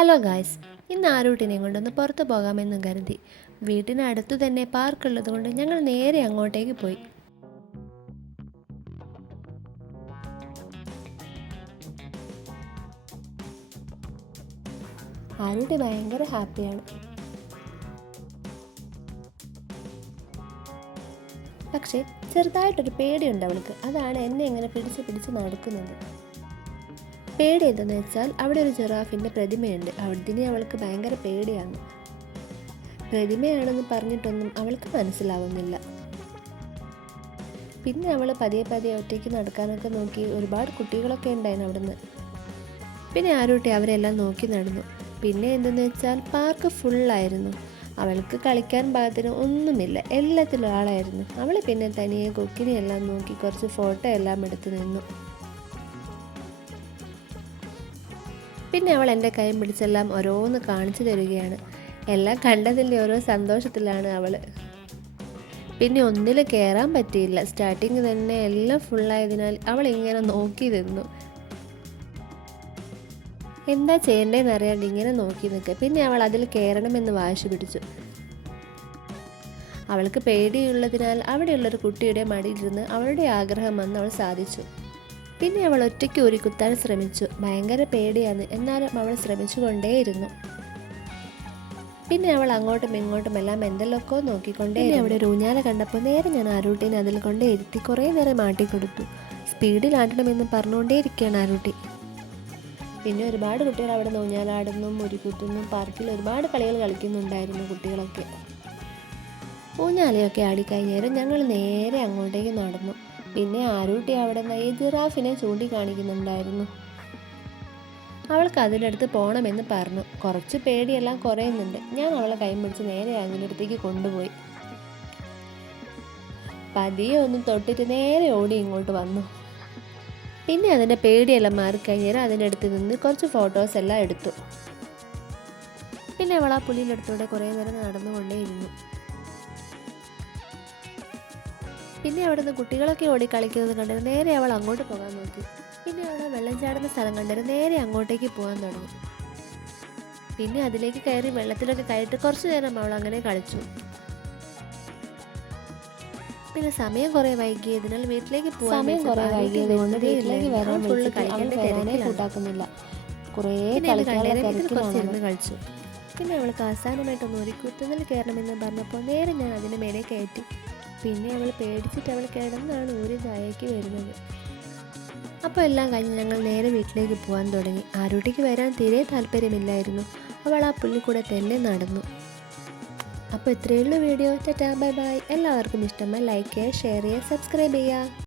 Hello guys, ഇന്ന് ആരൂട്ടിനെയും കൊണ്ടൊന്ന് പുറത്ത് പോകാമെന്ന് കരുതി. വീട്ടിനടുത്തു തന്നെ പാർക്കുള്ളത് കൊണ്ട് ഞങ്ങൾ നേരെ അങ്ങോട്ടേക്ക് പോയി. ആരൂട്ടി ഭയങ്കര ഹാപ്പിയാണ്. പക്ഷേ ചെറുതായിട്ടൊരു പേടിയുണ്ട് അവൾക്ക്. അതാണ് എന്നെ ഇങ്ങനെ പിടിച്ച് നടക്കുന്നത്. പേടി എന്തെന്ന് വെച്ചാൽ അവിടെ ഒരു ജിറാഫിൻ്റെ പ്രതിമയുണ്ട്. അതിനെ അവൾക്ക് ഭയങ്കര പേടിയാണ്. പ്രതിമയാണെന്ന് പറഞ്ഞിട്ടൊന്നും അവൾക്ക് മനസ്സിലാവുന്നില്ല. പിന്നെ അവൾ പതിയെ ഒറ്റയ്ക്ക് നടക്കാനൊക്കെ നോക്കി. ഒരുപാട് കുട്ടികളൊക്കെ ഉണ്ടായിരുന്നു അവിടുന്ന്. പിന്നെ ആരൂട്ടി അവരെല്ലാം നോക്കി നടന്നു. പിന്നെ എന്തെന്ന് വെച്ചാൽ പാർക്ക് ഫുള്ളായിരുന്നു. അവൾക്ക് കളിക്കാൻ പാകത്തിന് ഒന്നുമില്ല, എല്ലാത്തിലും ആളായിരുന്നു. അവൾ പിന്നെ തനിയെ കൊക്കിനെയെല്ലാം നോക്കി കുറച്ച് ഫോട്ടോ എല്ലാം എടുത്ത് നിന്നു. പിന്നെ അവൾ എൻ്റെ കൈ പിടിച്ചെല്ലാം ഓരോന്ന് കാണിച്ചു തരികയാണ്. എല്ലാം കണ്ടതിൻ്റെ ഓരോ സന്തോഷത്തിലാണ് അവൾ. പിന്നെ ഒന്നിൽ കയറാൻ പറ്റിയില്ല. സ്റ്റാർട്ടിങ് തന്നെ എല്ലാം ഫുള്ളായതിനാൽ അവൾ ഇങ്ങനെ നോക്കി നിന്നു. എന്താ ചെയ്യേണ്ടതെന്ന് അറിയാണ്ട് ഇങ്ങനെ നോക്കി നിൽക്കുക. പിന്നെ അവൾ അതിൽ കയറണമെന്ന് വാശി പിടിച്ചു. അവൾക്ക് പേടിയുള്ളതിനാൽ അവിടെയുള്ളൊരു കുട്ടിയുടെ മടിയിലിരുന്ന് അവളുടെ ആഗ്രഹം വന്ന് അവൾ സാധിച്ചു. പിന്നെ അവൾ ഒറ്റയ്ക്ക് ഊരിക്കുത്താൻ ശ്രമിച്ചു. ഭയങ്കര പേടിയാണ്, എന്നാലും അവൾ ശ്രമിച്ചുകൊണ്ടേയിരുന്നു. പിന്നെ അവൾ അങ്ങോട്ടും ഇങ്ങോട്ടും എല്ലാം എന്തെല്ലൊക്കെ നോക്കിക്കൊണ്ടേ. അവിടെ ഒരു ഊഞ്ഞാല കണ്ടപ്പോൾ നേരെ ഞാൻ ആരൂട്ടിനെ അതിൽ കൊണ്ടേ ഇരുത്തി കുറേ നേരം മാട്ടിക്കൊടുത്തു. സ്പീഡിൽ ആട്ടണമെന്ന് പറഞ്ഞുകൊണ്ടേയിരിക്കുകയാണ് ആരൂട്ടി. പിന്നെ ഒരുപാട് കുട്ടികൾ അവിടെ ഊഞ്ഞാലാടുന്നു, മുരിക്കുത്തുന്നു. പാർക്കിൽ ഒരുപാട് കളികൾ കളിക്കുന്നുണ്ടായിരുന്നു കുട്ടികളൊക്കെ. ഊഞ്ഞാലയൊക്കെ ആടിക്കഴിഞ്ഞേരം ഞങ്ങൾ നേരെ അങ്ങോട്ടേക്ക് നടന്നു. പിന്നെ ആരൂട്ടി അവിടെ നിന്ന് ഈ ജിറാഫിനെ ചൂണ്ടിക്കാണിക്കുന്നുണ്ടായിരുന്നു. അവൾക്ക് അതിനടുത്ത് പോകണമെന്ന് പറഞ്ഞു. കുറച്ച് പേടിയെല്ലാം കുറയുന്നുണ്ട്. ഞാൻ അവളെ കൈ പിടിച്ച് നേരെ അതിനടുത്തേക്ക് കൊണ്ടുപോയി. പതിയെ ഒന്ന് തൊട്ടിട്ട് നേരെ ഓടി ഇങ്ങോട്ട് വന്നു. പിന്നെ അതിൻ്റെ പേടിയെല്ലാം മാറിക്കഴിഞ്ഞാൽ അതിൻ്റെ അടുത്ത് നിന്ന് കുറച്ച് ഫോട്ടോസ് എല്ലാം എടുത്തു. പിന്നെ അവൾ ആ പുലിയിലെടുത്തൂടെ കുറേ നേരം നടന്നുകൊണ്ടേയിരുന്നു. പിന്നെ അവിടെ നിന്ന് കുട്ടികളൊക്കെ ഓടി കളിക്കുന്നത് കണ്ടിട്ട് നേരെ അവൾ അങ്ങോട്ട് പോകാൻ നോക്കി. പിന്നെ അവിടെ വെള്ളം ചാടുന്ന സ്ഥലം കണ്ടിട്ട് നേരെ അങ്ങോട്ടേക്ക് പോകാൻ തുടങ്ങി. പിന്നെ അതിലേക്ക് കയറി വെള്ളത്തിലൊക്കെ കയറ്റി കുറച്ചു നേരം അവൾ അങ്ങനെ കളിച്ചു. പിന്നെ സമയം കുറേ വൈകിയതിനാൽ വീട്ടിലേക്ക് പോകാൻ കളിച്ചു. പിന്നെ അവൾക്ക് അവസാനമായിട്ടൊന്ന് ഒരുക്കുത്തുന്നതിൽ കയറണമെന്ന് പറഞ്ഞപ്പോൾ നേരെ ഞാൻ അതിന് മേലെ കയറ്റി. പിന്നെ അവൾ പേടിച്ചിട്ട് അവൾ കിടന്നാണ് ഒരു താഴേക്ക് വരുന്നത്. അപ്പോൾ എല്ലാം കഴിഞ്ഞ് ഞങ്ങൾ നേരെ വീട്ടിലേക്ക് പോകാൻ തുടങ്ങി. ആരൂട്ടിക്ക് വരാൻ തീരെ താല്പര്യമില്ലായിരുന്നു. അവൾ ആ പുല്ലിൽ കൂടെ തന്നെ നടന്നു. അപ്പോൾ ഇത്രയുള്ള വീഡിയോ. Tata, bye bye. എല്ലാവർക്കും ഇഷ്ടമായി ലൈക്ക് ചെയ്യുക, ഷെയർ ചെയ്യുക, സബ്സ്ക്രൈബ് ചെയ്യുക.